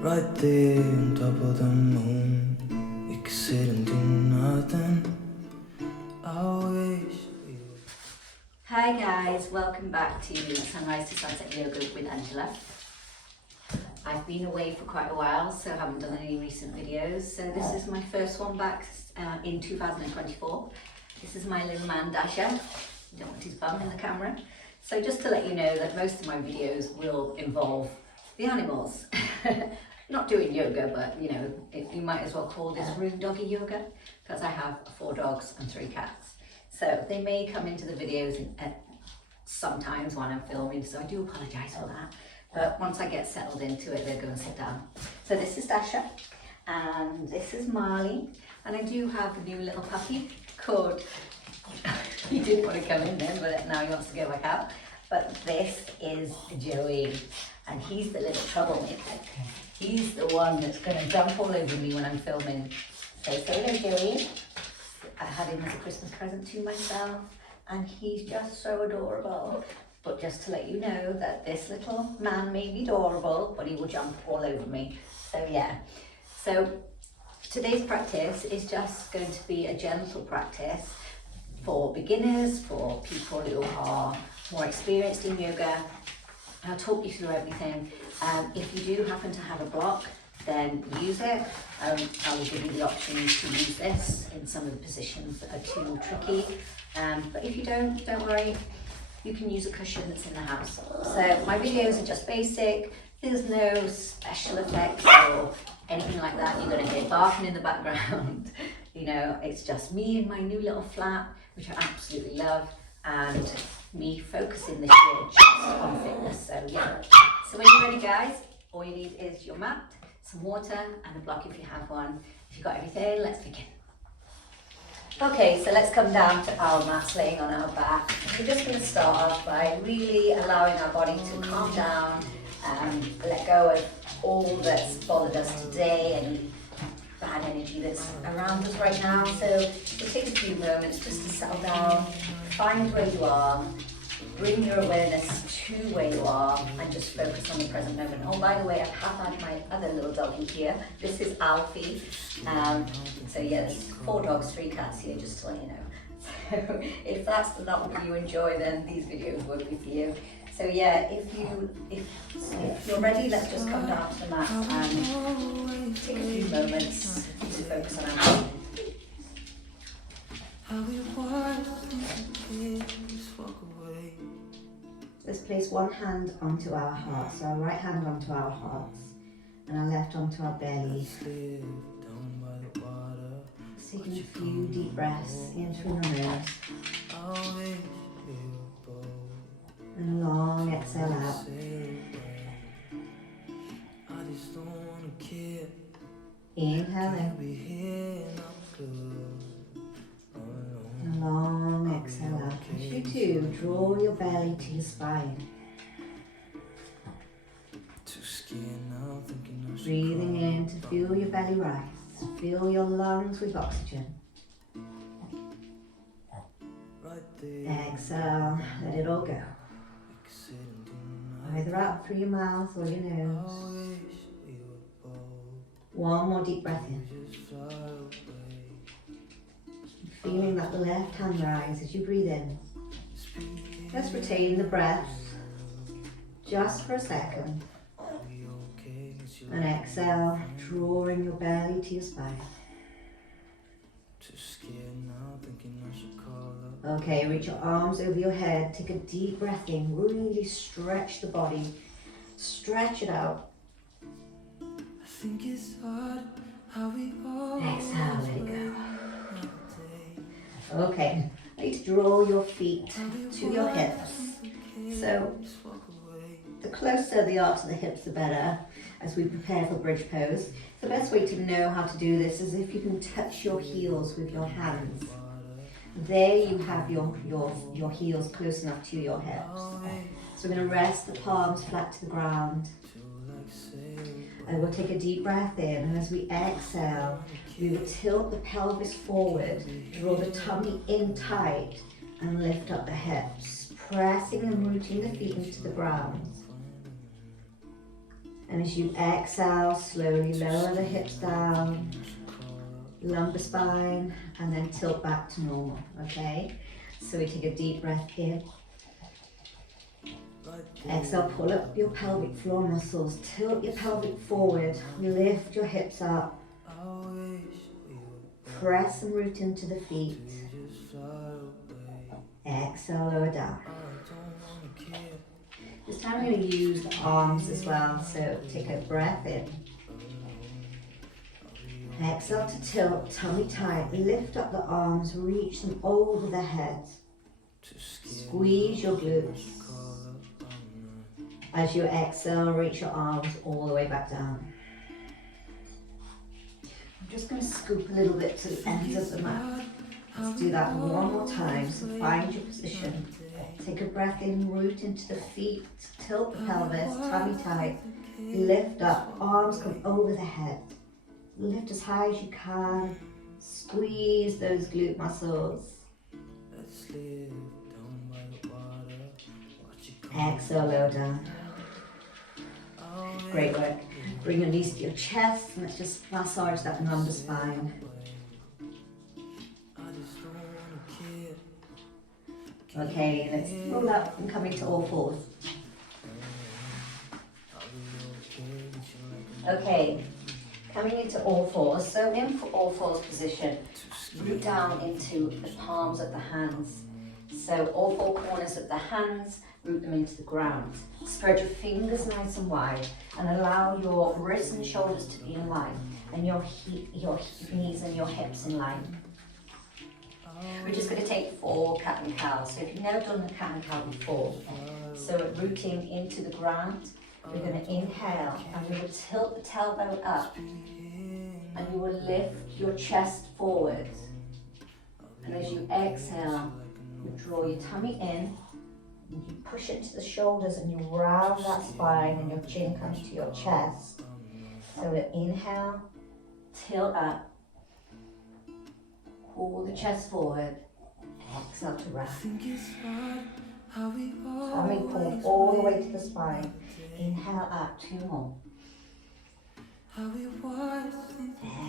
Right there on top of the moon, we could sit and do nothing. I wish we were. Hi guys, welcome back to Sunrise to Sunset Yoga with Angela. I've been away for quite a while, so I haven't done any recent videos. So this is my first one back in 2024. This is my little man Dasha. You don't want his bum in the camera. So just to let you know that most of my videos will involve the animals. Not doing yoga, but you know, you might as well call this room doggy yoga, because I have 4 dogs and 3 cats. So they may come into the videos sometimes when I'm filming, so I do apologise for that. But once I get settled into it, they'll go and sit down. So this is Dasha, and this is Marley, and I do have a new little puppy called, he didn't want to come in then, but now he wants to go back out. But this is Joey, and he's the little troublemaker. He's the one that's going to jump all over me when I'm filming. So say hello, Joey. I had him as a Christmas present to myself, and he's just so adorable. But just to let you know that this little man may be adorable, but he will jump all over me. So yeah. So today's practice is just going to be a gentle practice for beginners, for people who are more experienced in yoga. I'll talk you through everything. If you do happen to have a block, then use it. I will give you the options to use this in some of the positions that are too tricky. But if you don't worry, you can use a cushion that's in the house. So my videos are just basic. There's no special effects or anything like that. You're going to hear barking in the background. You know, it's just me in my new little flat, which I absolutely love, and me focusing this year just on fitness. So yeah. So when you're ready, guys, all you need is your mat, some water, and a block if you have one. If you've got everything, let's begin. Okay, so let's come down to our mats laying on our back. We're just going to start off by really allowing our body to calm down and let go of all that's bothered us today, any bad energy that's around us right now. So we'll take a few moments just to settle down, find where you are, bring your awareness to where you are, and just focus on the present moment. Oh, by the way, I have had my other little doggy here. This is Alfie. So yeah, there's 4 dogs, 3 cats here, just to let you know. So if that's not what you enjoy, then these videos won't be for you. So yeah, if you're ready, let's just come down to the mat and take a few moments to focus on our breath. Let's place one hand onto our heart, so our right hand onto our hearts, and our left onto our belly. Taking a few deep breaths in through your nose. And a long exhale out. Inhale in. And a long exhale out. As you do, draw your belly to your spine. Breathing in to feel your belly rise. Fill your lungs with oxygen. Exhale, let it all go. Either out through your mouth or your nose. One more deep breath in. Feeling that the left hand rise as you breathe in. Just retain the breath just for a second. And exhale, drawing your belly to your spine. Okay, reach your arms over your head. Take a deep breath in. Really stretch the body. Stretch it out. Exhale, let it go. Okay, I need to draw your feet to your hips. So the closer they are to the hips, the better, as we prepare for bridge pose. The best way to know how to do this is if you can touch your heels with your hands. There you have your heels close enough to your hips. So we're going to rest the palms flat to the ground. And we'll take a deep breath in, and as we exhale, we will tilt the pelvis forward, draw the tummy in tight, and lift up the hips, pressing and rooting the feet into the ground. And as you exhale, slowly lower the hips down, lumbar spine, and then tilt back to normal, okay? So we take a deep breath in. Exhale, pull up your pelvic floor muscles, tilt your pelvic forward, lift your hips up, press and root into the feet. Exhale, lower down. This time I'm going to use the arms as well, so take a breath in. Exhale to tilt, tummy tight, lift up the arms, reach them over the head. Squeeze your glutes. As you exhale, reach your arms all the way back down. I'm just going to scoop a little bit to the ends of the mat. Let's do that one more time. So find your position. Take a breath in, root into the feet, tilt the pelvis, tummy tight, lift up, arms come over the head. Lift as high as you can, squeeze those glute muscles. Exhale, lower down. Great work. Bring your knees to your chest and let's just massage that lumbar spine. Okay, let's roll up and come into all fours. Okay, coming into all fours. So in all fours position, root down into the palms of the hands. So all four corners of the hands, root them into the ground. Spread your fingers nice and wide and allow your wrists and shoulders to be in line and your knees and your hips in line. We're just going to take 4 cat and cows. So if you've never done the cat and cow before, so rooting into the ground, we're going to inhale and we will tilt the tailbone up and you will lift your chest forward. And as you exhale, you draw your tummy in, and you push into the shoulders and you round that spine and your chin comes to your chest. So we'll inhale, tilt up, pull the chest forward, exhale to round. Tummy pull all the way to the spine. Inhale up, 2 more.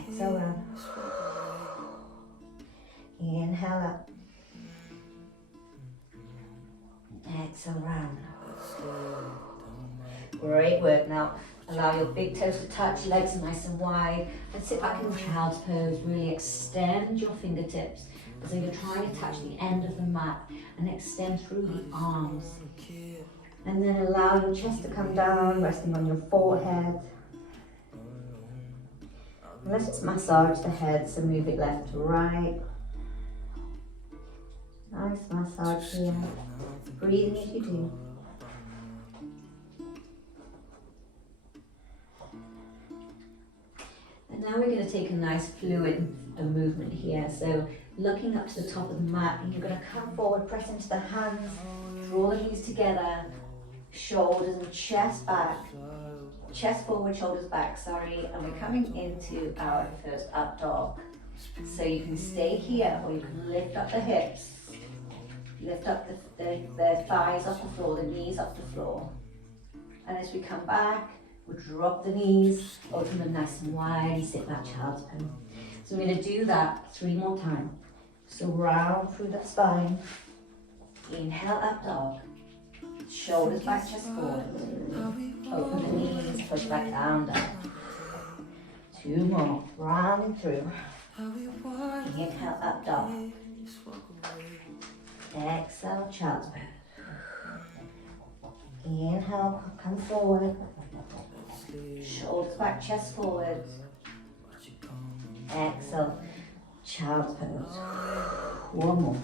Exhale round. Inhale up. Exhale round. Great work. Now allow your big toes to touch, legs are nice and wide, and sit back in child's pose. Really extend your fingertips as though you're trying to touch the end of the mat and extend through the arms. And then allow your chest to come down, resting on your forehead. And let's just massage the head, so move it left to right. Nice massage here. Breathing as you do. And now we're going to take a nice fluid movement here. So looking up to the top of the mat, and you're going to come forward, press into the hands, draw the knees together, shoulders and chest back, chest forward, shoulders back, sorry, and we're coming into our first up dog. So you can stay here or you can lift up the hips, lift up the thighs off the floor, the knees off the floor. And as we come back, we'll drop the knees, open them nice and wide, and sit that child's pose. So we're going to do that 3 more times. So round through the spine, inhale up dog, shoulders back, chest forward, open the knees, push back down, down. 2 more, rounding through, inhale up dog, exhale child's pose, inhale, come forward, shoulders back, chest forward, exhale, child's pose. 1 more.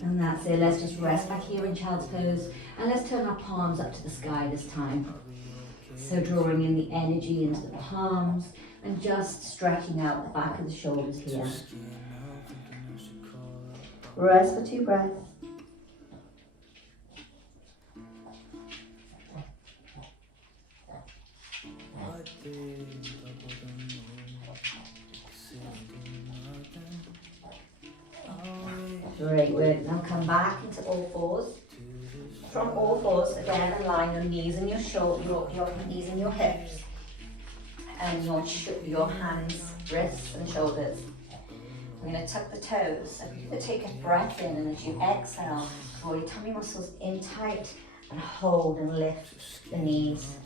And that's it, let's just rest back here in child's pose and let's turn our palms up to the sky this time. So drawing in the energy into the palms and just stretching out the back of the shoulders here. Rest for 2 breaths. Great work. Now come back into all fours. From all fours, again, align your knees and your knees and your hips, and your hands, wrists, and shoulders. We're going to tuck the toes. So if you could take a breath in, and as you exhale, draw your tummy muscles in tight and hold and lift the knees.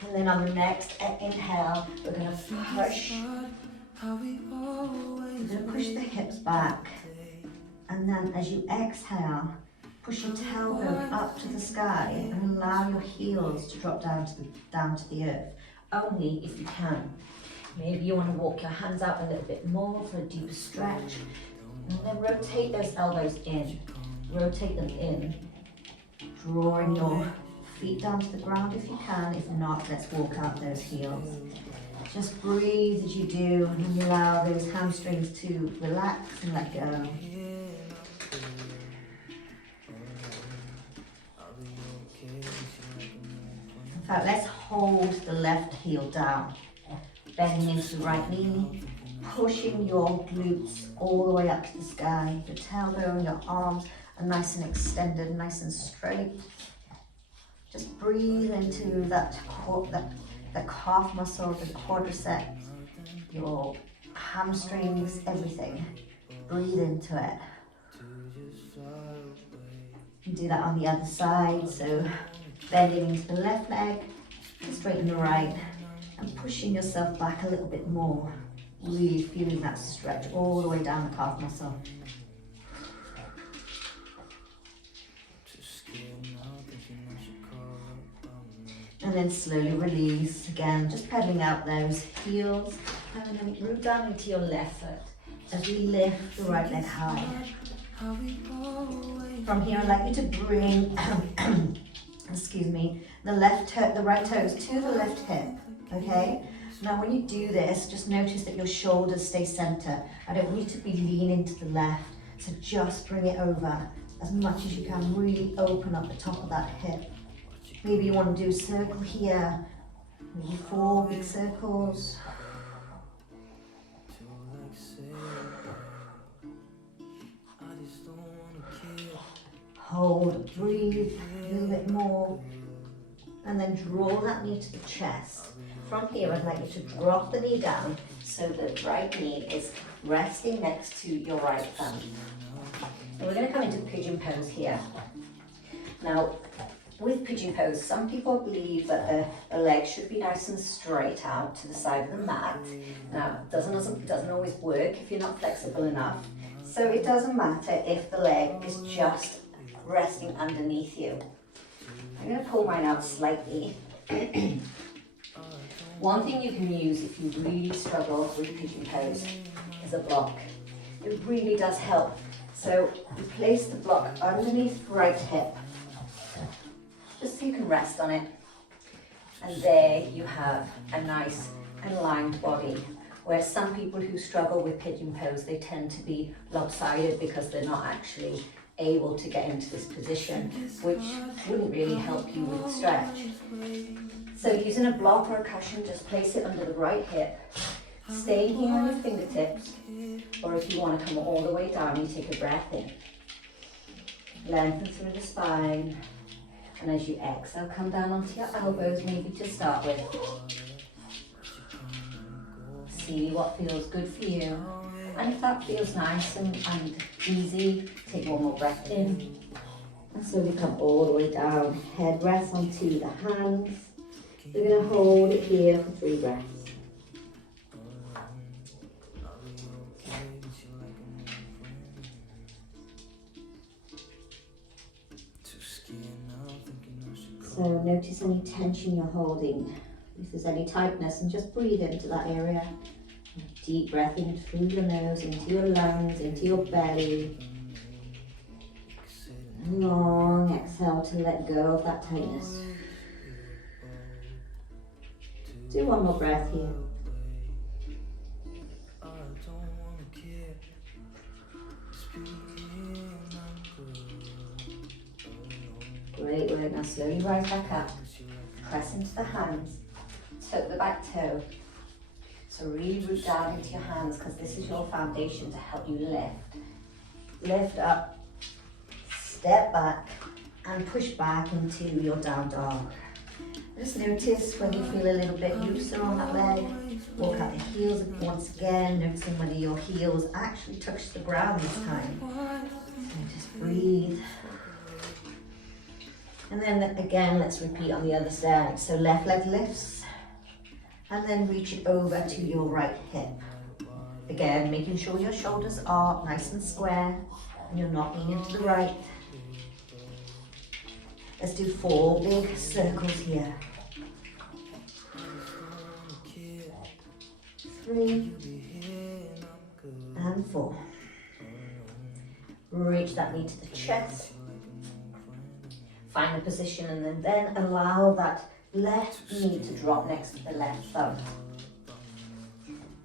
And then on the next inhale, we're going to push. We're going to push the hips back. And then as you exhale, push your tailbone up to the sky and allow your heels to drop down to the earth, only if you can. Maybe you want to walk your hands out a little bit more for a deeper stretch. And then rotate those elbows in. Rotate them in, drawing your feet down to the ground if you can. If not, let's walk out those heels. Just breathe as you do, and allow those hamstrings to relax and let go. In fact, let's hold the left heel down, bending into the right knee, pushing your glutes all the way up to the sky. Your tailbone, your arms are nice and extended, nice and straight. Just breathe into that calf muscle, the quadriceps, your hamstrings, everything. Breathe into it. You do that on the other side, so bending into the left leg, straighten the right, and pushing yourself back a little bit more. Really feeling that stretch all the way down the calf muscle. And then slowly release, again, just pedaling out those heels, and then root down into your left foot as we lift the right leg high. From here, I'd like you to bring, the right toes to the left hip, okay? Now when you do this, just notice that your shoulders stay center. I don't want you to be leaning to the left, so just bring it over as much as you can. Really open up the top of that hip. Maybe you want to do a circle here, maybe 4 big circles. Hold, breathe a little bit more, and then draw that knee to the chest. From here, I'd like you to drop the knee down so the right knee is resting next to your right thumb. And we're going to come into pigeon pose here. Now, with pigeon pose, some people believe that the legs should be nice and straight out to the side of the mat. Now, it doesn't always work if you're not flexible enough. So it doesn't matter if the leg is just resting underneath you. I'm going to pull mine out slightly. One thing you can use if you really struggle with pigeon pose is a block. It really does help. So you place the block underneath the right hip, just so you can rest on it. And there you have a nice aligned body. Where some people who struggle with pigeon pose, they tend to be lopsided because they're not actually able to get into this position, which wouldn't really help you with the stretch. So using a block or a cushion, just place it under the right hip. Stay here on your fingertips, or if you want to come all the way down, you take a breath in. Lengthen through the spine, and as you exhale, come down onto your elbows, maybe to start with. See what feels good for you. And if that feels nice and easy, take one more breath in. And slowly come all the way down. Head rests onto the hands. We're going to hold it here for 3 breaths. So notice any tension you're holding. If there's any tightness, and just breathe into that area. Deep breath in through the nose, into your lungs, into your belly. And long exhale to let go of that tightness. Do one more breath here. Great work. Now slowly rise back up. Press into the hands. tuck the back toe. So really root down into your hands because this is your foundation to help you lift. Lift up, step back and push back into your down dog. Just notice when you feel a little bit looser on that leg. Walk out the heels once again, noticing whether your heels actually touch the ground this time. So just breathe. And then again, let's repeat on the other side. So left leg lifts, and then reach it over to your right hip. Again, making sure your shoulders are nice and square, and you're not leaning to the right. Let's do 4 big circles here. 3 and 4. Reach that knee to the chest. Find the position and then allow that left knee to drop next to the left thumb.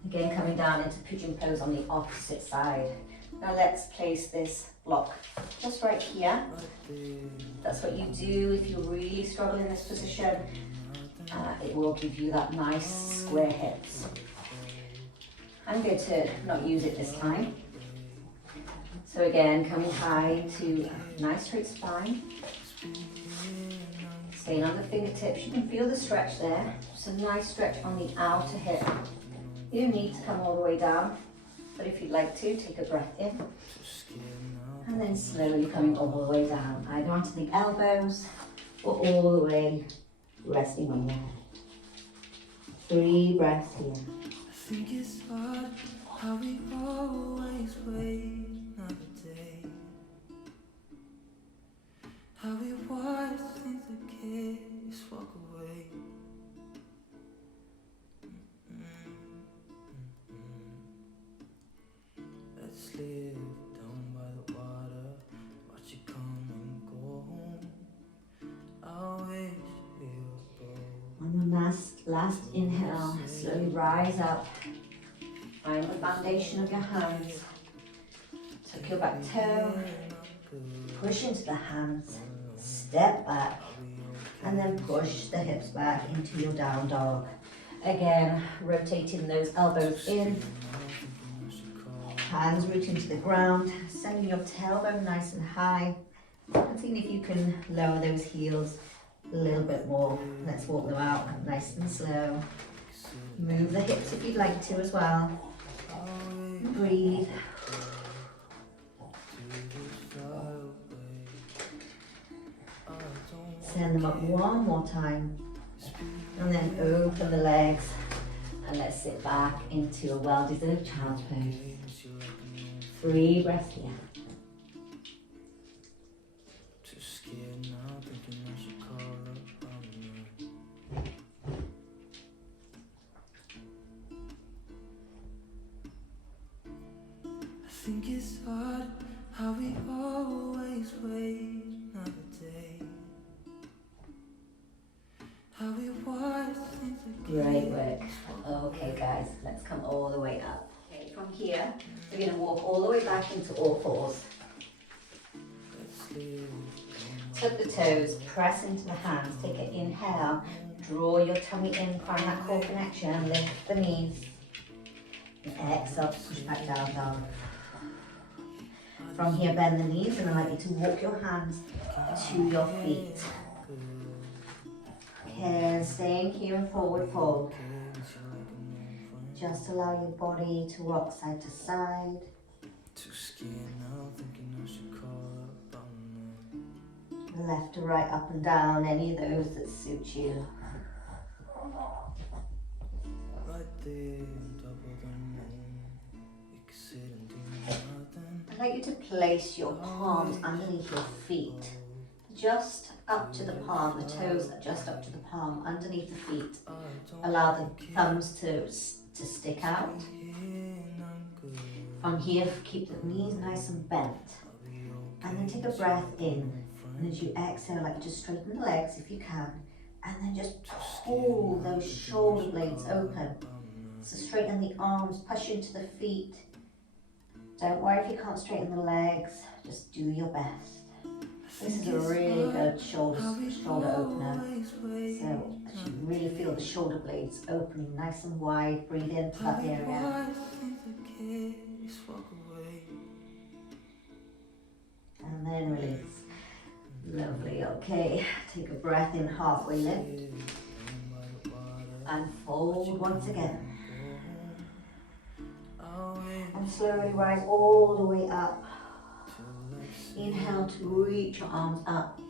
Again, coming down into pigeon pose on the opposite side. Now let's place this block just right here. That's what you do if you really struggle in this position. It will give you that nice square hips. I'm going to not use it this time. So again, coming high to a nice straight spine. Staying on the fingertips, you can feel the stretch there. Just a nice stretch on the outer hip. You don't need to come all the way down, but if you'd like to, take a breath in. And then slowly coming all the way down, either onto the elbows or all the way resting on your head. 3 breaths here. I think it's hard how we always wait another day. How we watch things that kids walk away. Let's live down by the water, watch it come and go home. I wish we were both. On your last inhale, slowly rise up. Find the foundation of your hands. Tuck your back toe. Push into the hands. Step back. And then push the hips back into your down dog. Again, rotating those elbows in. Hands rooting to the ground. Sending your tailbone nice and high. And seeing if you can lower those heels a little bit more. Let's walk them out nice and slow. Move the hips if you'd like to as well. Breathe. Send them up one more time. And then open the legs. And let's sit back into a well-deserved child's pose. 3 breaths here. Too scared now, thinking I should call up on you. I think it's hard how we always wait another day. How we watch things that Great work. Okay guys, let's come all the way up. Okay, from here, we're going to walk all the way back into all fours. Tuck the toes, press into the hands, take an inhale, draw your tummy in, find that core connection, lift the knees. And exhale, push back down dog. From here, bend the knees and I'd like you to walk your hands to your feet. Okay, staying here in forward fold. Just allow your body to rock side to side. too scared now, thinking I should call up on you. Left to right, up and down, any of those that suit you. Right there on top of the moon, we could sit and do nothing. I'd like you to place your palms underneath your feet. Just up to the palm, the toes are just up to the palm, underneath the feet. Allow the thumbs to stick out. From here, keep the knees nice and bent. And then take a breath in. And as you exhale, like just straighten the legs if you can. And then just pull those shoulder blades open. So straighten the arms, push into the feet. Don't worry if you can't straighten the legs, just do your best. This is a really good shoulder opener. So as you really feel the shoulder blades opening nice and wide, breathe into that area. And then release. Lovely, okay. Take a breath in, halfway lift. And fold once again. And slowly rise all the way up. Inhale to reach your arms up.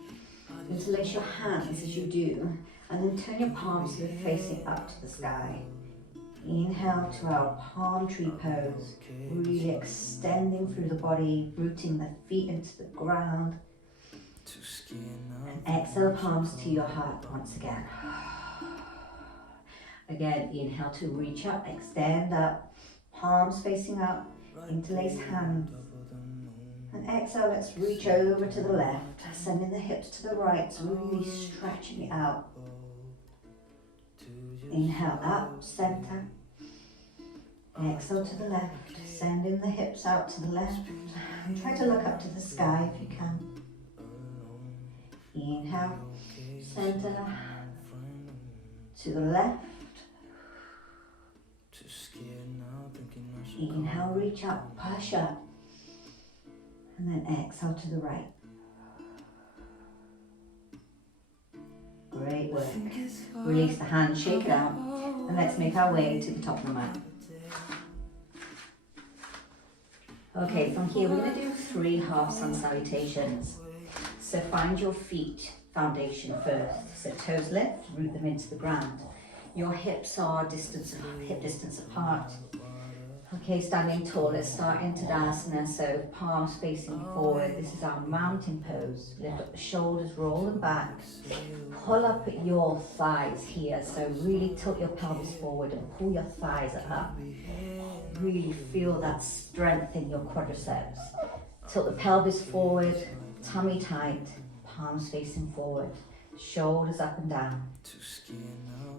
Interlace your hands as you do, and then turn your palms so they're facing up to the sky. Inhale to our palm tree pose, really extending through the body, rooting the feet into the ground. And exhale, palms to your heart once again. Again, inhale to reach up, extend up, palms facing up, interlace hands. And exhale, let's reach over to the left, sending the hips to the right, so really stretching it out. Inhale up, center. Exhale to the left, sending the hips out to the left. And try to look up to the sky if you can. Inhale, center, to the left. Inhale, reach up, push up. And then exhale to the right. Great work. Release the hands, shake it out, and let's make our way to the top of the mat. Okay, from here we're going to do 3 half sun salutations. So find your feet foundation first. So toes lift, root them into the ground. Your hips are hip distance apart. Okay, standing tall, let's start into Tadasana, so palms facing forward. This is our mountain pose. Lift up the shoulders, roll them back. Pull up at your thighs here, so really tilt your pelvis forward and pull your thighs up. Really feel that strength in your quadriceps. Tilt the pelvis forward, tummy tight, palms facing forward, shoulders up and down.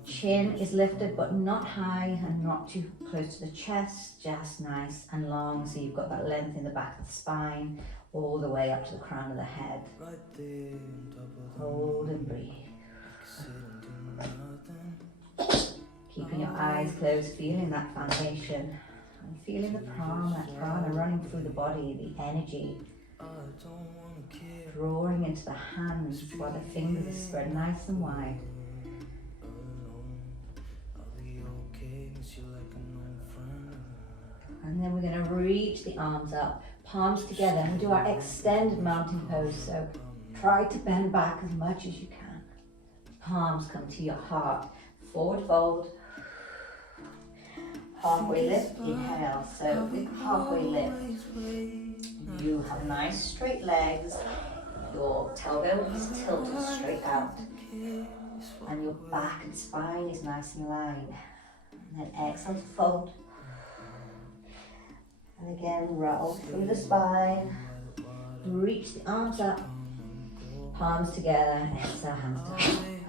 Chin is lifted but not high and not too close to the chest, just nice and long, so you've got that length in the back of the spine all the way up to the crown of the head. Hold and breathe. Keeping your eyes closed, feeling that foundation and feeling the prana running through the body, the energy drawing into the hands while the fingers are spread nice and wide. And then we're going to reach the arms up, palms together, and do our extended mountain pose. So try to bend back as much as you can. Palms come to your heart. Forward fold. Halfway lift, inhale. So with halfway lift, you have nice straight legs. Your tailbone is tilted straight out. And your back and spine is nice and aligned. And then exhale to fold. And again, roll through the spine. Reach the arms up. Palms together. Exhale, hands down.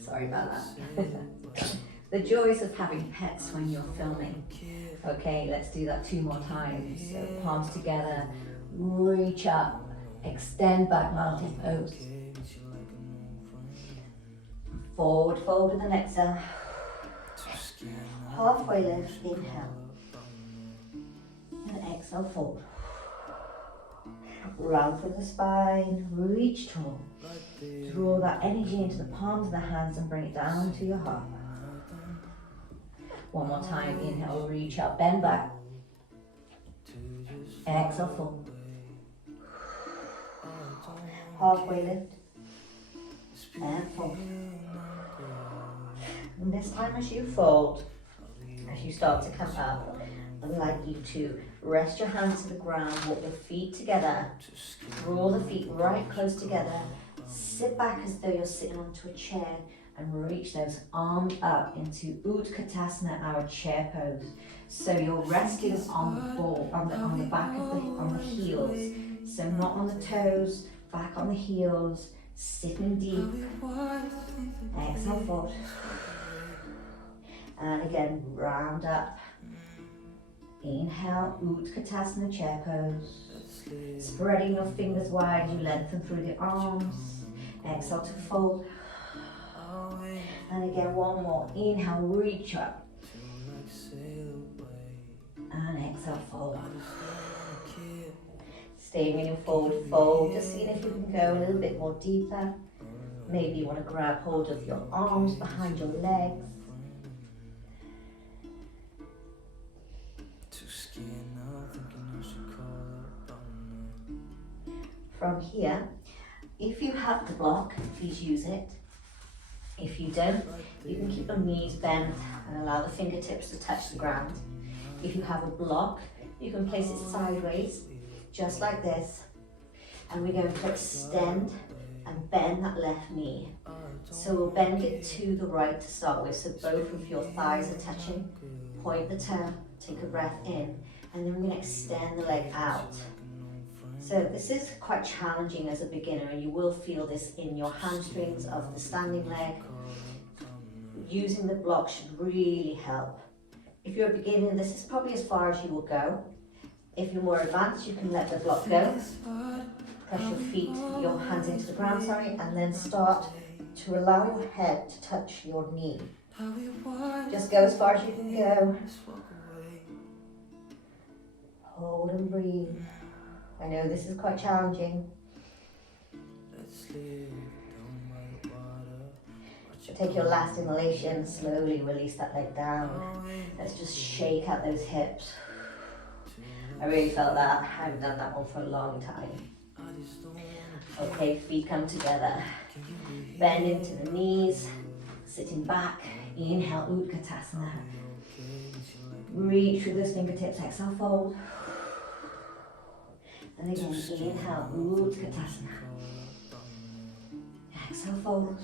Sorry about that. The joys of having pets when you're filming. Okay, let's do that 2 more times. So palms together. Reach up. Extend back, mountain pose. Forward fold with an exhale. Halfway lift, inhale. And exhale, fold. Round through the spine, reach tall. Draw that energy into the palms of the hands and bring it down to your heart. One more time, inhale, reach up, bend back. Exhale, fold. Halfway lift. And fold. And this time as you fold, as you start to come up, I'd like you to rest your hands to the ground, walk your feet together, draw the feet right close together, sit back as though you're sitting onto a chair and reach those arms up into Utkatasana, our chair pose. So you're resting on the ball, on the back of on the heels, so not on the toes, back on the heels, sitting deep. Exhale, fold. And again, round up. Inhale, Utkatasana chair pose. Spreading your fingers wide, you lengthen through the arms. Exhale to fold. And again, one more. Inhale, reach up. And exhale, fold. Staying in your forward fold, just seeing if you can go a little bit more deeper. Maybe you want to grab hold of your arms behind your legs. From here, if you have the block, please use it. If you don't, you can keep your knees bent and allow the fingertips to touch the ground. If you have a block, you can place it sideways, just like this. And we're going to extend and bend that left knee. So we'll bend it to the right to start with, so both of your thighs are touching. Point the toe, take a breath in, and then we're going to extend the leg out. So this is quite challenging as a beginner, and you will feel this in your hamstrings of the standing leg. Using the block should really help. If you're a beginner, this is probably as far as you will go. If you're more advanced, you can let the block go. Press your feet, your hands into the ground, and then start to allow your head to touch your knee. Just go as far as you can go. Hold and breathe. I know this is quite challenging. So take your last inhalation, slowly release that leg down. Let's just shake out those hips. I really felt that. I haven't done that one for a long time. Okay, feet come together. Bend into the knees, sitting back. Inhale, Utkatasana. Reach through those fingertips, exhale, fold. And again, inhale, Utkatasana. Exhale, fold.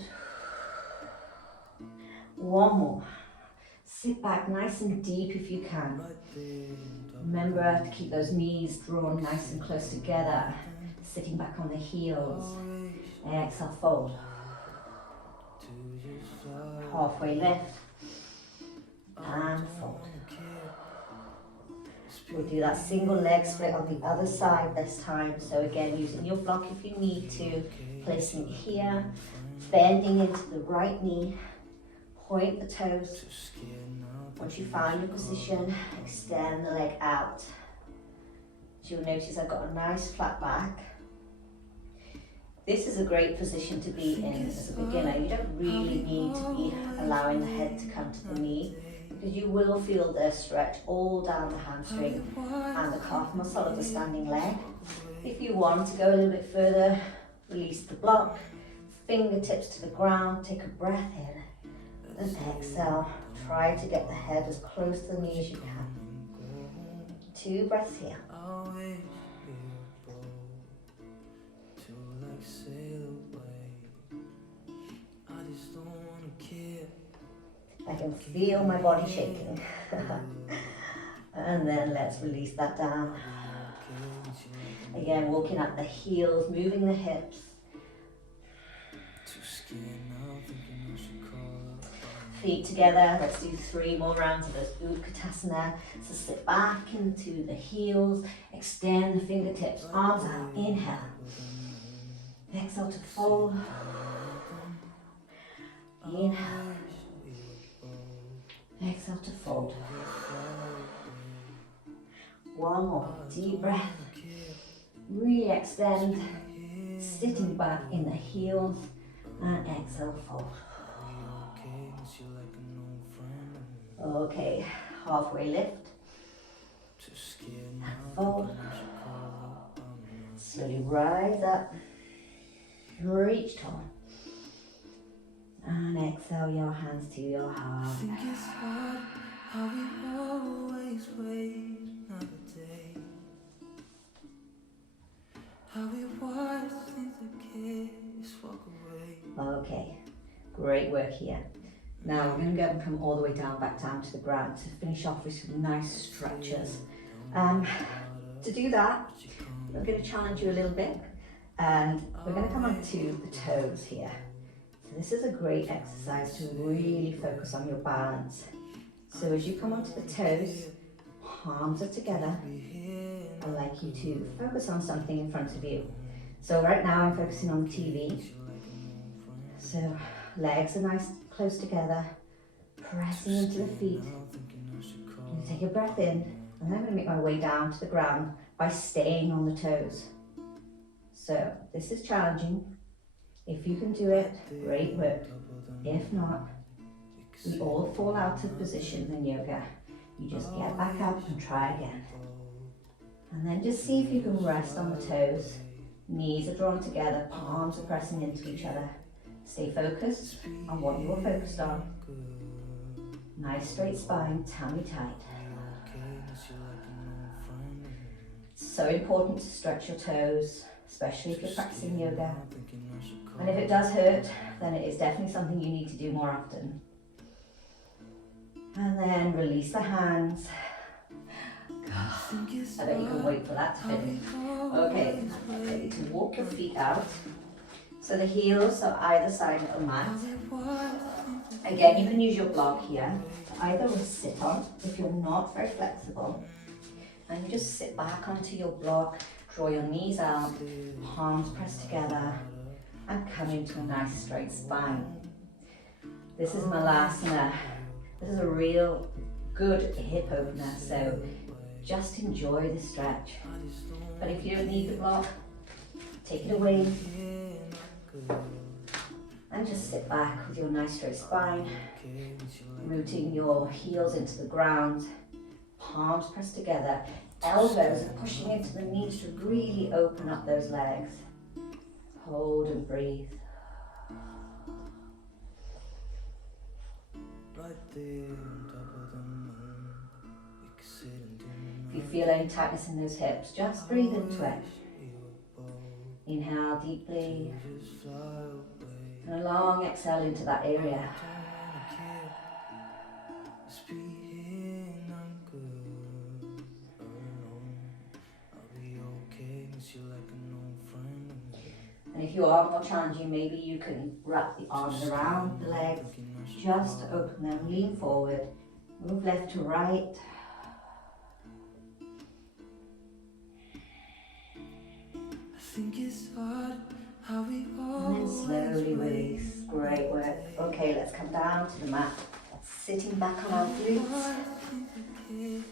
One more. Sit back nice and deep if you can. Remember to keep those knees drawn nice and close together. Sitting back on the heels. Exhale, fold. Halfway lift. And fold. We'll do that single leg split on the other side this time. So again, using your block if you need to. Placing it here. Bending into the right knee. Point the toes. Once you find your position, extend the leg out. As you'll notice, I've got a nice flat back. This is a great position to be in as a beginner. You don't really need to be allowing the head to come to the knee, because you will feel the stretch all down the hamstring and the calf muscle of the standing leg. If you want to go a little bit further, release the block, fingertips to the ground, take a breath in. And exhale, try to get the head as close to the knee as you can. 2 breaths here. I can feel my body shaking. And then let's release that down. Again, walking up the heels, moving the hips. Feet together. Let's do 3 more rounds of this Utkatasana. So sit back into the heels, extend the fingertips, arms out, inhale. Exhale to fold. Inhale. Exhale to fold. One more deep breath. Really extend, sitting back in the heels, and exhale, fold. Okay, halfway lift, and fold. Slowly rise up, reach tall, and exhale your hands to your heart. Think it's hard how we always wait another day. How we watch things like kids walk away. Okay, great work here. Now we're going to go and come all the way down, back down to the ground to finish off with some nice stretches. To do that, I'm going to challenge you a little bit, and we're going to come onto the toes here. So this is a great exercise to really focus on your balance. So as you come onto the toes, palms are together, I'd like you to focus on something in front of you. So right now I'm focusing on the TV. So legs are nice close together, pressing into the feet. I'm going to take a breath in, and then I'm going to make my way down to the ground by staying on the toes. So this is challenging. If you can do it, great work. If not, we all fall out of position in yoga. You just get back up and try again. And then just see if you can rest on the toes. Knees are drawn together, palms are pressing into each other. Stay focused on what you are focused on. Nice straight spine, tummy tight. It's so important to stretch your toes, especially if you're practicing yoga. And if it does hurt, then it is definitely something you need to do more often. And then release the hands. I bet you can wait for that to finish. Okay, ready to walk your feet out. So the heels are either side of the mat. Again, you can use your block here to either sit on if you're not very flexible. And you just sit back onto your block, draw your knees out, palms pressed together, and come into a nice straight spine. This is Malasana. This is a real good hip opener, so just enjoy the stretch. But if you don't need the block, take it away and just sit back with your nice straight spine, rooting your heels into the ground, palms pressed together, elbows are pushing into the knees to really open up those legs. Hold and breathe. If you feel any tightness in those hips, just breathe into it. Inhale deeply, and a long exhale into that area. And if you are more challenging, maybe you can wrap the arms around the legs, just to open them, lean forward, move left to right. And then slowly release. Great work. Okay, let's come down to the mat. Sitting back on our glutes. And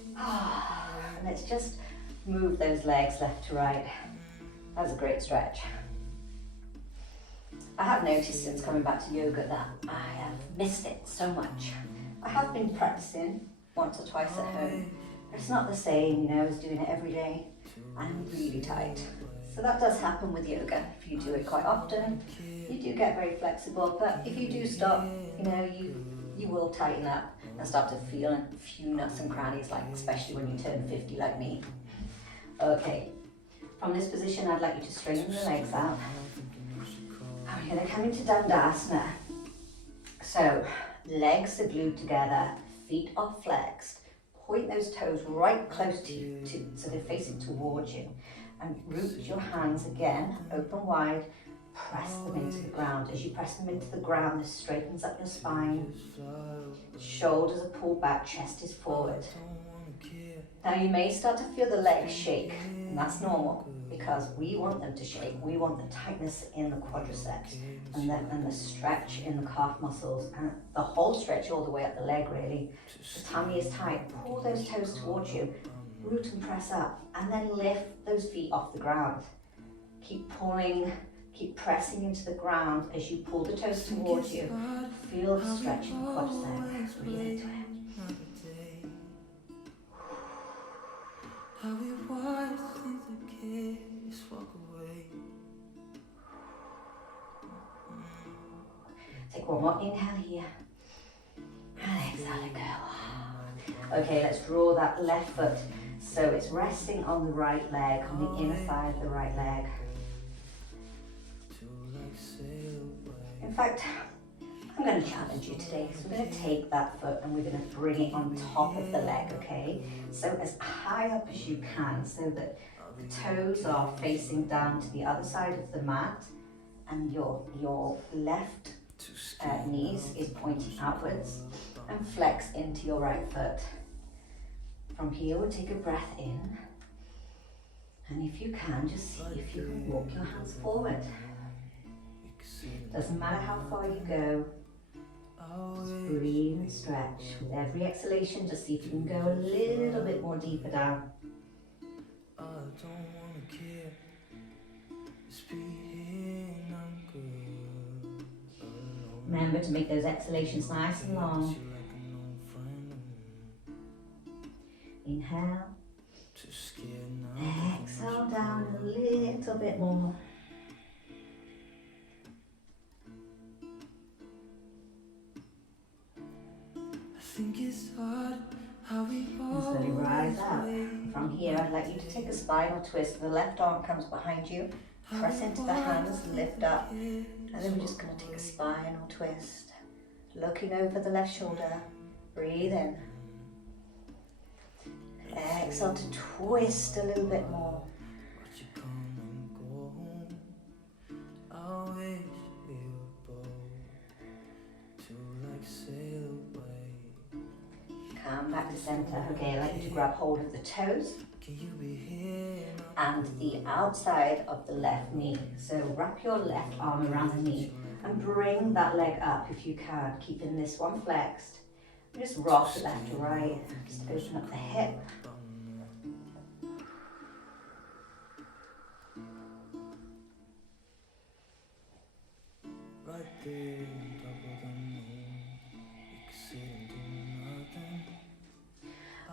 let's just move those legs left to right. That was a great stretch. I have noticed since coming back to yoga that I have missed it so much. I have been practicing once or twice at home, but it's not the same, you know, as doing it every day. I'm really tight. So that does happen with yoga. If you do it quite often, you do get very flexible, but if you do stop, you know, you will tighten up and start to feel a few nuts and crannies, like especially when you turn 50 like me. Okay, from this position I'd like you to straighten the legs out. And we're going to come into Dandasana. So legs are glued together, feet are flexed. Point those toes right close to you, so they're facing towards you. And root your hands again, open wide, press them into the ground. As you press them into the ground, this straightens up your spine. Shoulders are pulled back, chest is forward. Now you may start to feel the legs shake, and that's normal because we want them to shake. We want the tightness in the quadriceps and the stretch in the calf muscles and the whole stretch all the way up the leg really. The tummy is tight. Pull those toes towards you. Root and press up, and then lift those feet off the ground. Keep pulling, keep pressing into the ground as you pull the toes towards you. Feel the stretch in the quadriceps. Breathe into it. Take one more inhale here, and exhale and go. Okay, let's draw that left foot. So it's resting on the right leg, on the inner side of the right leg. In fact, I'm going to challenge you today. So we're going to take that foot and we're going to bring it on top of the leg, okay? So as high up as you can, so that the toes are facing down to the other side of the mat, and your left knees is pointing outwards, and flex into your right foot. From here, we'll take a breath in, And if you can, just see if you can walk your hands forward. Doesn't matter how far you go, just breathe and stretch. With every exhalation, just see if you can go a little bit more deeper down. Remember to make those exhalations nice and long. Inhale. Exhale down a little bit more. And slowly rise up. From here, I'd like you to take a spinal twist. The left arm comes behind you. Press into the hands, lift up. And then we're just going to take a spinal twist. Looking over the left shoulder. Breathe in. Exhale to twist a little bit more. Come back to center. Okay, I'd like you to grab hold of the toes and the outside of the left knee. So wrap your left arm around the knee and bring that leg up if you can, keeping this one flexed. Just rock it left to right. Just open up the hip.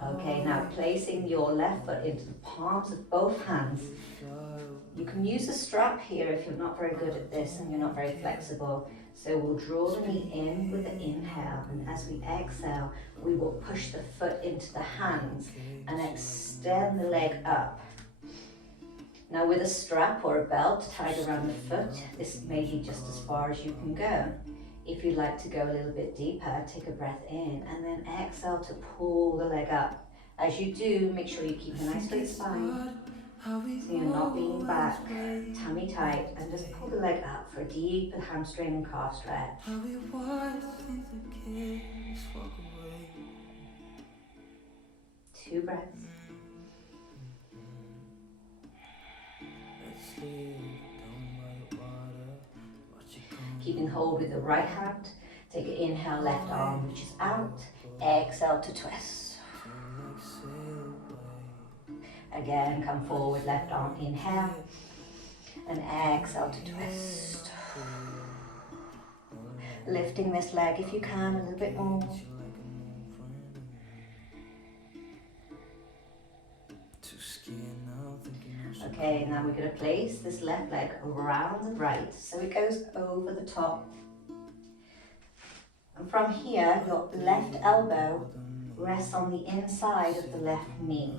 Okay, now placing your left foot into the palms of both hands. You can use a strap here if you're not very good at this and you're not very flexible. So we'll draw the knee in with the inhale, and as we exhale, we will push the foot into the hands and extend the leg up. Now with a strap or a belt tied around the foot, this may be just as far as you can go. If you'd like to go a little bit deeper, take a breath in and then exhale to pull the leg up. As you do, make sure you keep a nice straight spine, so you're not leaning back, tummy tight, and just pull the leg up for a deep hamstring and calf stretch. 2 breaths. Keeping hold with the right hand, take an inhale, left arm reaches out, exhale to twist. Again, come forward, left arm, inhale, and exhale to twist. Lifting this leg if you can, a little bit more. Okay, now we're going to place this left leg around the right, so it goes over the top. And from here, your left elbow rests on the inside of the left knee.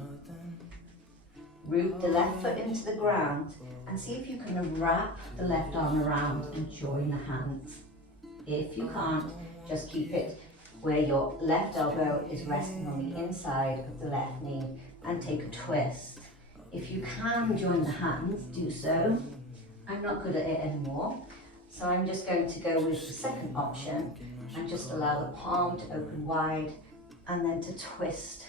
Root the left foot into the ground and see if you can wrap the left arm around and join the hands. If you can't, just keep it where your left elbow is resting on the inside of the left knee and take a twist. If you can join the hands, do so. I'm not good at it anymore, so I'm just going to go with the second option and just allow the palm to open wide and then to twist.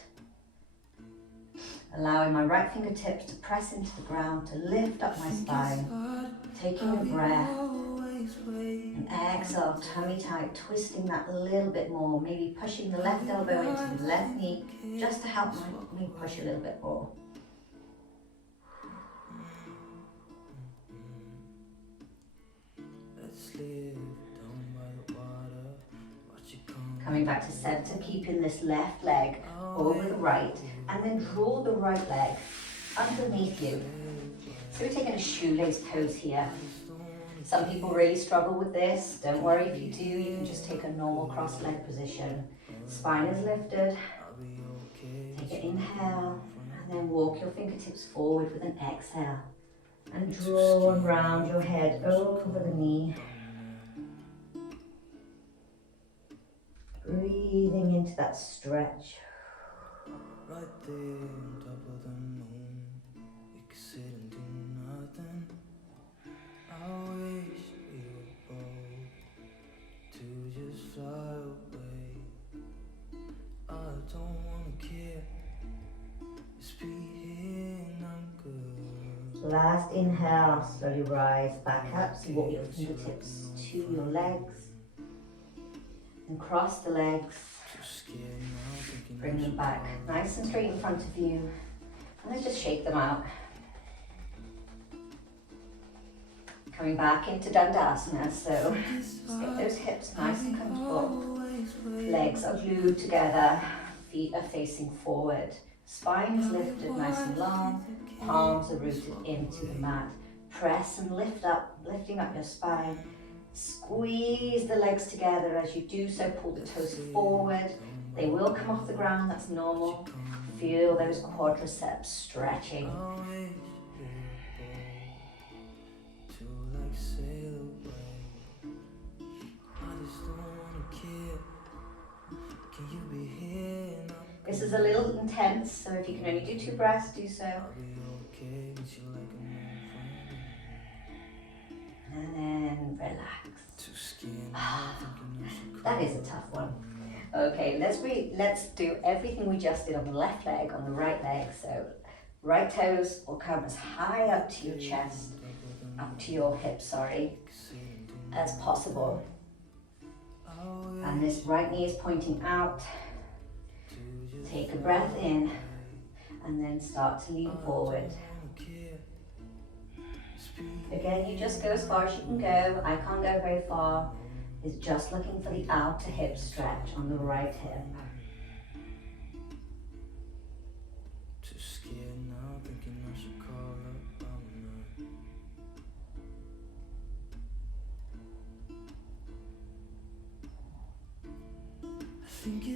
Allowing my right fingertips to press into the ground to lift up my spine, taking a breath, and exhale, tummy tight, twisting that a little bit more, maybe pushing the left elbow into the left knee, just to help me push a little bit more. Coming back to center, keeping this left leg over the right, and then draw the right leg underneath you. So we're taking a shoelace pose here. Some people really struggle with this. Don't worry if you do, you can just take a normal cross leg position. Spine is lifted. Take an inhale, and then walk your fingertips forward with an exhale. And draw and round your head over the knee. Breathing into that stretch. Right there on top of the moon, we could sit and do nothing. I wish we were bold to just fly away. I don't wanna care, just be here and I'm good. Last inhale, slowly rise back up. So walk your fingertips to your legs and cross the legs. Bring them back nice and straight in front of you. And then just shake them out. Coming back into Dandasana, so just get those hips nice and comfortable. Legs are glued together, feet are facing forward. Spine is lifted nice and long, palms are rooted into the mat. Press and lift up, lifting up your spine. Squeeze the legs together. As you do so, pull the toes forward. They will come off the ground, that's normal. Feel those quadriceps stretching. This is a little intense, so if you can only do 2 breaths, do so. And then relax. That is a tough one. Okay, let's do everything we just did on the left leg, on the right leg. So right toes will come as high up to your chest, up to your hips, as possible. And this right knee is pointing out. Take a breath in and then start to lean forward. Again, you just go as far as you can go. I can't go very far. It's just looking for the outer hip stretch on the right hip.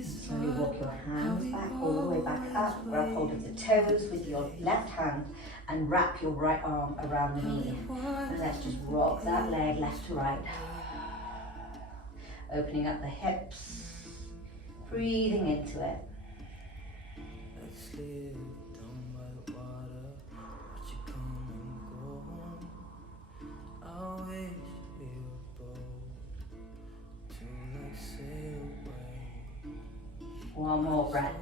Slowly walk your hands back, all the way back up. Grab hold of the toes with your left hand and wrap your right arm around the knee. And let's just rock that leg left to right. Opening up the hips, breathing into it. One more breath.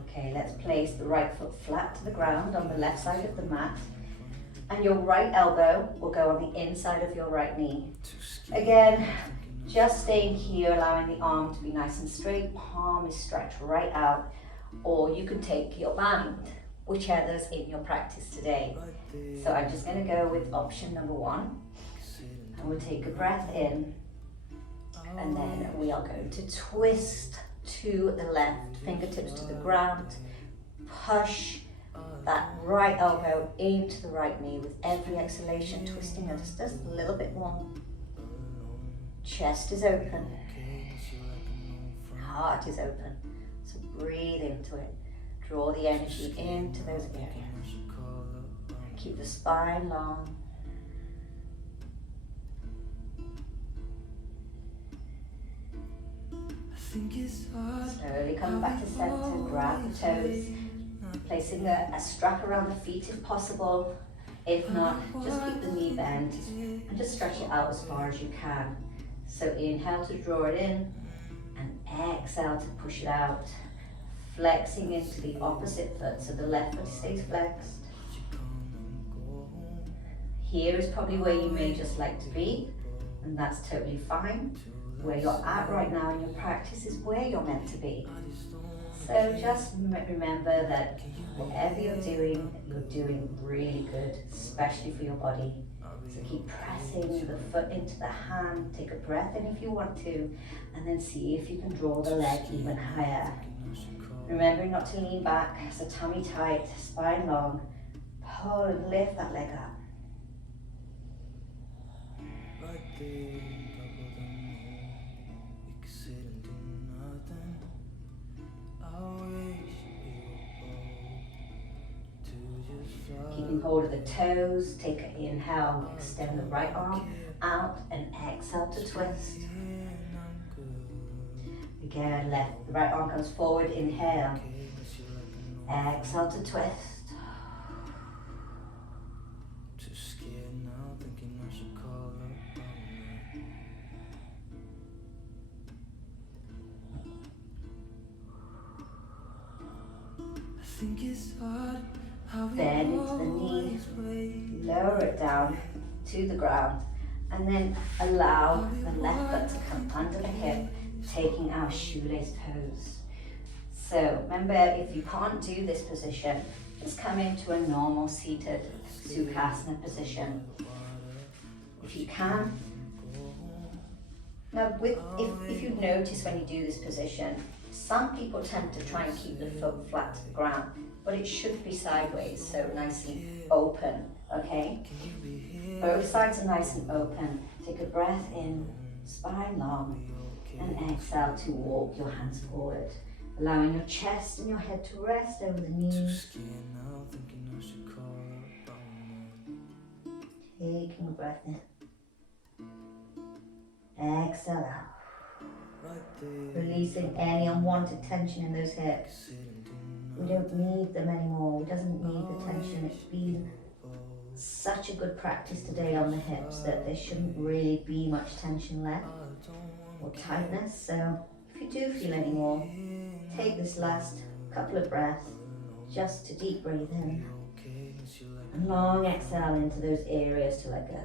Okay, let's place the right foot flat to the ground on the left side of the mat. And your right elbow will go on the inside of your right knee. Again, just staying here, allowing the arm to be nice and straight. Palm is stretched right out. Or you can take your band, whichever's in your practice today. So I'm just going to go with option number 1. And we'll take a breath in. And then we are going to twist to the left, fingertips to the ground. Push that right elbow into the right knee with every exhalation, twisting it just a little bit more. Chest is open. Heart is open. So breathe into it. Draw the energy into those areas. Keep the spine long. Slowly come back to center, grab the toes, placing a strap around the feet if possible. If not, just keep the knee bent and just stretch it out as far as you can. So inhale to draw it in and exhale to push it out. Flexing into the opposite foot, so the left foot stays flexed. Here is probably where you may just like to be, and that's totally fine. Where you're at right now in your practice is where you're meant to be. So just remember that whatever you're doing really good, especially for your body. So keep pressing the foot into the hand, take a breath in if you want to, and then see if you can draw the leg even higher. Remembering not to lean back, so tummy tight, spine long, pull and lift that leg up. Keeping hold of the toes, take an inhale, extend the right arm out and exhale to twist. Again, the right arm comes forward, inhale, exhale to twist. Bend into the knee, lower it down to the ground, and then allow the left foot to come under the hip, taking our shoelace pose. So remember, if you can't do this position, just come into a normal seated Sukhasana position. If you can. Now, if you notice when you do this position, some people tend to try and keep the foot flat to the ground, but it should be sideways, so nicely open, okay? Both sides are nice and open. Take a breath in, spine long, and exhale to walk your hands forward, allowing your chest and your head to rest over the knees. Taking a breath in. Exhale out. Releasing any unwanted tension in those hips. We don't need them anymore. We doesn't need the tension. It's been such a good practice today on the hips that there shouldn't really be much tension left or tightness. So if you do feel any more, take this last couple of breaths just to deep breathe in and long exhale into those areas to let go.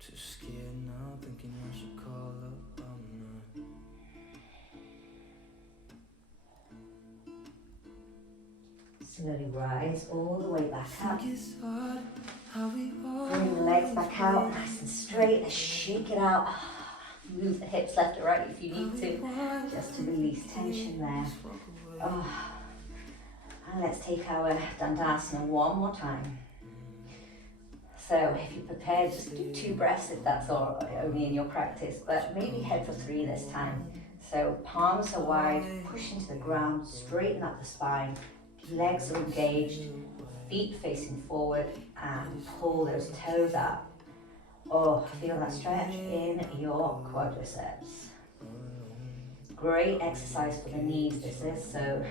Too scared now, thinking I should call up. Slowly rise all the way back up. Bring the legs back out, nice and straight. Shake it out. Move the hips left or right if you need to, just to release tension there. And let's take our Dandasana one more time. So if you're prepared, just do 2 breaths if that's all, only in your practice, but maybe head for 3 this time. So palms are wide, push into the ground, straighten up the spine, legs are engaged, feet facing forward, and pull those toes up. Oh, feel that stretch in your quadriceps. Great exercise for the knees this is, so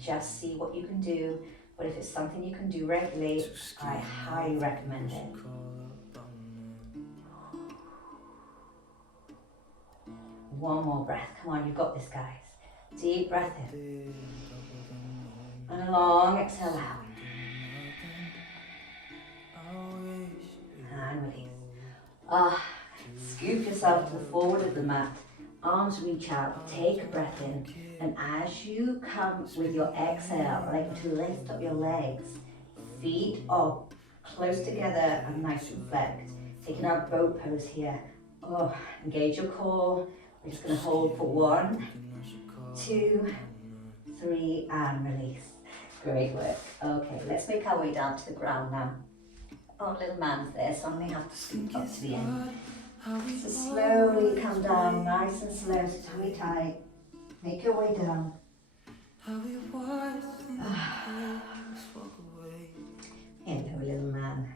just see what you can do. But if it's something you can do regularly, I highly recommend it. One more breath. Come on, you've got this, guys. Deep breath in. And a long exhale out. And release. Scoop yourself to the forward of the mat. Arms reach out, take a breath in, and as you come with your exhale, like to lift up your legs, feet are close together and nice and flexed. Taking our boat pose here. Engage your core. We're just going to hold for 1, 2, 3, and release. Great work. Okay, let's make our way down to the ground now. Oh, little man's there, so I may have to scoot up to the end. So slowly come down, nice and slow, so tummy tight. Make your way down. Hello, little man.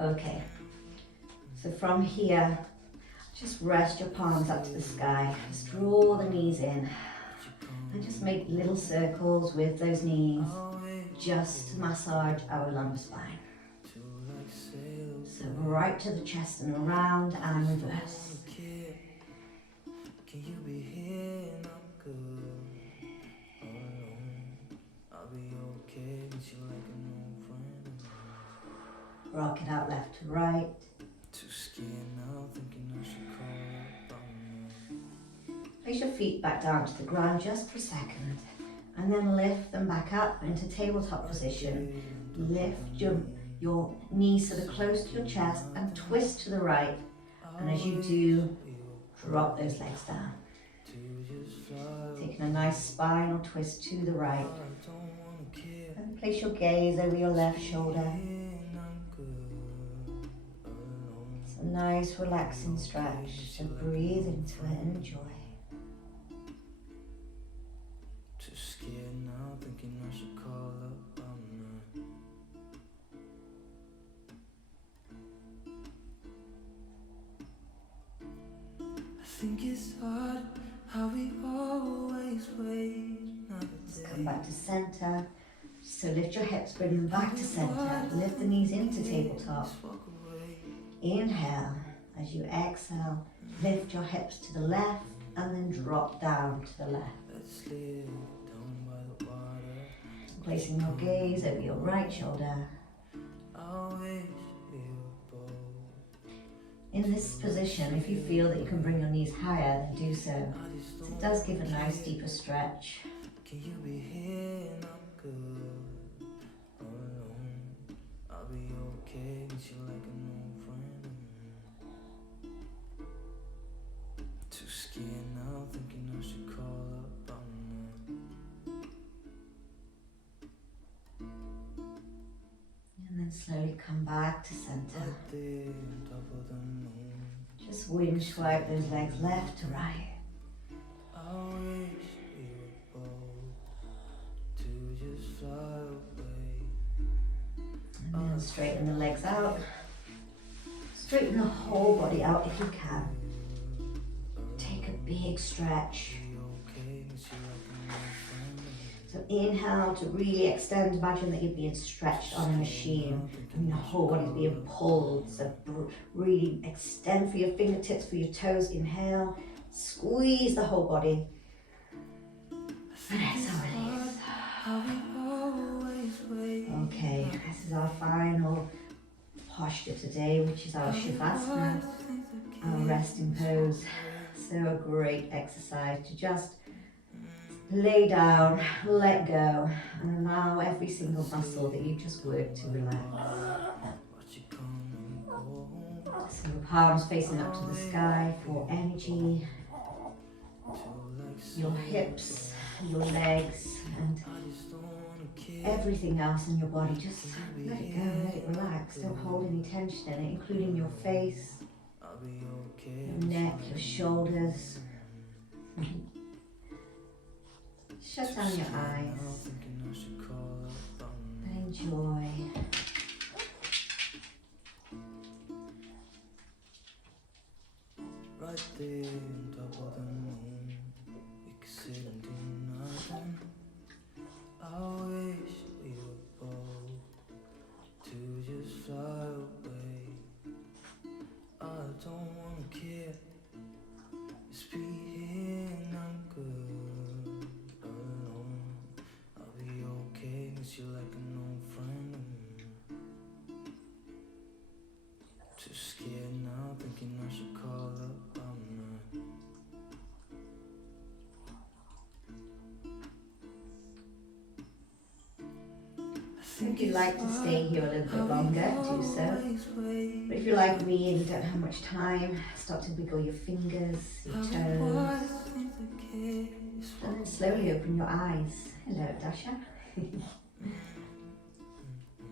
Okay, so from here, just rest your palms up to the sky. Just draw the knees in. And just make little circles with those knees, just to massage our lumbar spine. So right to the chest and around and reverse. Can you be here and I'm good alone? I'll be okay with you like an old friend. Rock it out left to right. Too scared now, thinking I should call up. Place your feet back down to the ground just for a second, and then lift them back up into tabletop position. Lift your knees so they're close to your chest and twist to the right. And as you do, drop those legs down. Taking a nice spinal twist to the right. And place your gaze over your left shoulder. It's a nice relaxing stretch, so breathe into it and enjoy. Too scared now, thinking I should call up. I think it's hard how we always wait. Just come back to center. So lift your hips, bring them back to center. Lift the knees into tabletop. Inhale. As you exhale, lift your hips to the left and then drop down to the left. Let's live down by the water. Placing your gaze over your right shoulder. I wish we were both. In this position, if you feel that you can bring your knees higher, then do so. It does give a nice deeper stretch. Can you be here and I'm good alone? I'll be okay, miss you like an old friend. Too scared now, thinking I should call up. I'm not. And then slowly come back to center. Right there on top of the moon. Just wind swipe those legs left to right. I wish we were both to just fly away. And then straighten the legs out. Straighten the whole body out if you can. Take a big stretch. So inhale to really extend. Imagine that you're being stretched on a machine and your whole body is being pulled. So really extend for your fingertips, for your toes. Inhale, squeeze the whole body. And exhale, release. Okay, this is our final posture today, which is our Shavasana, our resting pose. So a great exercise to just lay down, let go, and allow every single muscle that you just worked to relax. So the palms facing up to the sky for energy, your hips, your legs, and everything else in your body. Just let it go, let it relax. Don't hold any tension in it, including your face, your neck, your shoulders. Shut down your eyes and enjoy. Right there on top of the moon, we could sit and do nothing. I wish we were both to just fly away. I don't wanna care, just be here and I'm good alone. I'll be okay, miss you like an old friend. Too scared now, thinking I should call up. I'm not. If you'd like to stay here a little bit longer, do so. But if you're like me and you don't have much time, start to wiggle your fingers, your toes, and then slowly open your eyes. Hello, Dasha.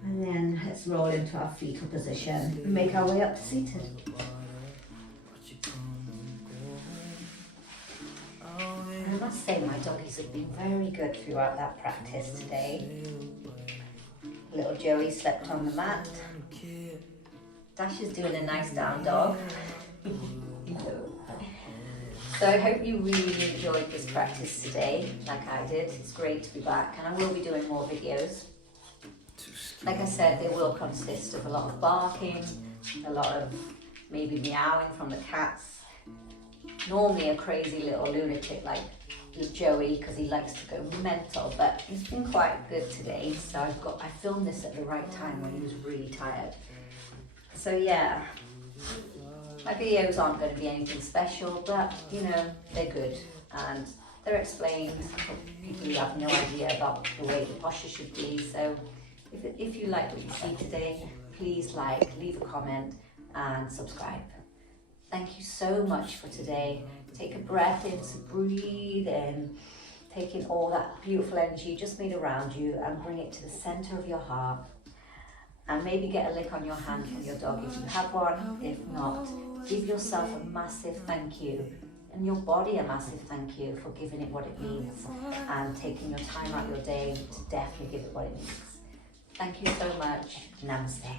And then let's roll into our fetal position and make our way up to seated. And I must say my doggies have been very good throughout that practice today. Little Joey slept on the mat. Dash is doing a nice down dog. So I hope you really enjoyed this practice today, like I did. It's great to be back, and I will be doing more videos. Like I said, they will consist of a lot of barking, a lot of maybe meowing from the cats. Normally a crazy little lunatic like Joey, because he likes to go mental, but he's been quite good today. So I filmed this at the right time when he was really tired. So yeah, my videos aren't going to be anything special, but you know, they're good and they're explained for people who have no idea about the way the posture should be. So if you like what you see today, please like, leave a comment and subscribe. Thank you so much for today. Take a breath in, so breathe in, taking all that beautiful energy just made around you and bring it to the center of your heart. And maybe get a lick on your hand from your dog if you have one. If not, give yourself a massive thank you and your body a massive thank you for giving it what it needs and taking your time out your day to definitely give it what it needs. Thank you so much. Namaste.